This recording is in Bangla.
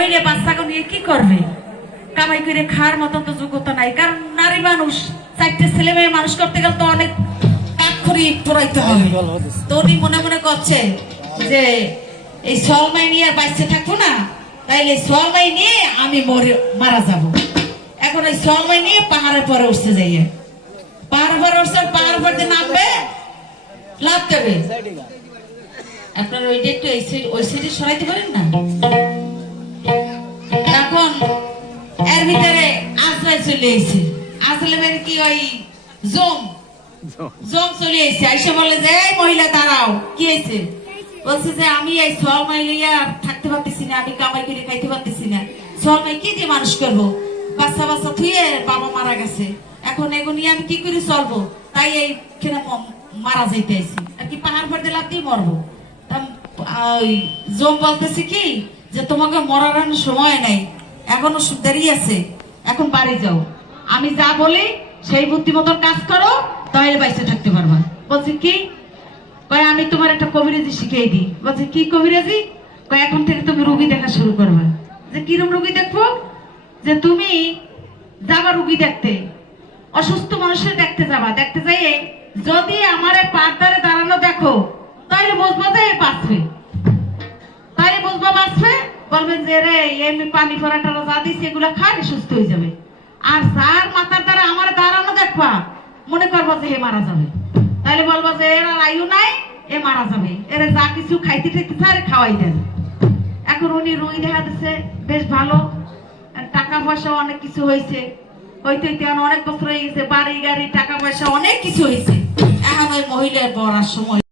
মহিলা বাচ্চাকে নিয়ে কি করবে? কামাই করে খাওয়ার মতন তো যোগ্যতা নাই, কারণ নারী মানুষ, 4টে ছেলে মেয়ে মানুষ করতে গেলে তো অনেক কাঠখড়ি পোড়াইতে হবে। তো উনি মনে মনে করছে যে এই সলমাই নিয়ে আর বাঁচতে থাকবো না, তাইলে সলমাই নিয়ে আমি মারা যাব। এখন এই সলমাই নিয়ে পাহাড়ের পরে উঠতে যাইয়ে, পাহাড়ের পরে উঠছে, পাহাড়ের পরে নামবে, লাভ দেবে। আপনার ওইটা একটু ওই সাইডে সরাইতে পারেন না? এখন এর ভিতরে আজরাইল চলে এসেছে। আজরাইল কি ওই জম চলে এসেছে, আইসা বলে যে এই মহিলা দাঁড়াও, কি হয়েছে? বলছে যে আমি এই সলমাই লইয়া থাকতে পারতেছি না, আমি কামাই করে খাইতে পারতেছি না, সলমাই কি দিয়ে মানুষ করবো? বাচ্চা বাচ্চা থুয়ে বাবা মারা গেছে, এখন এগুলো নিয়ে আমি কি করে চলবো? তাই এইখানে মারা যাইতে আইছি, আর কি পাহাড় পর দিয়ে লাভ দিয়ে মরবো। জম বলতেছে কি যে তোমাকে মরার সময় নাই, এখনো দেরি আছে, এখন বাড়ি যাও, আমি যা বলি সেই বুদ্ধি মতন কাজ করো, তাহলে বাইসে থাকতে পারবা। বলছে কি? কয় আমি তোমার একটা কবিরাজি শিখিয়ে দিই। বলছে কি কবিরাজি? কয় এখন থেকে তুমি রোগী দেখা শুরু করবা। যে কিরম রোগী দেখবো? যে তুমি যাবা রোগী দেখতে, অসুস্থ মানুষের দেখতে যাবা, দেখতে যাইয়ে যদি আমার পার্দারে দাঁড়ানো দেখো, তাহলে বুঝবো যে বাঁচবে, তাই বুঝবো বাঁচবে। বলবেন যে রে এমনি পানি ফোড়াটা যা দিচ্ছে এগুলো খালি সুস্থ হয়ে যাবে। আর যার মাথার দ্বারা আমার দাঁড়ানো দেখবা, মনে করবো যে হে মারা যাবে, তাহলে বলবো যে এর আর আয়ু নাই, এ মারা যাবে, এর যা কিছু খাইতে ঠাইতে চায় খাওয়াই দেন। এখন উনি রুই দেখা দিচ্ছে বেশ ভালো, টাকা পয়সা অনেক কিছু হয়েছে, হইতে হইতে অনেক বছর হয়ে গেছে, বাড়ি গাড়ি টাকা পয়সা অনেক কিছু হয়েছে। এখন ওই মহিলার বড়ার সময়